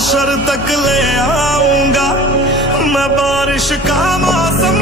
हशर तक ले आऊंगा मैं बारिश का मौसम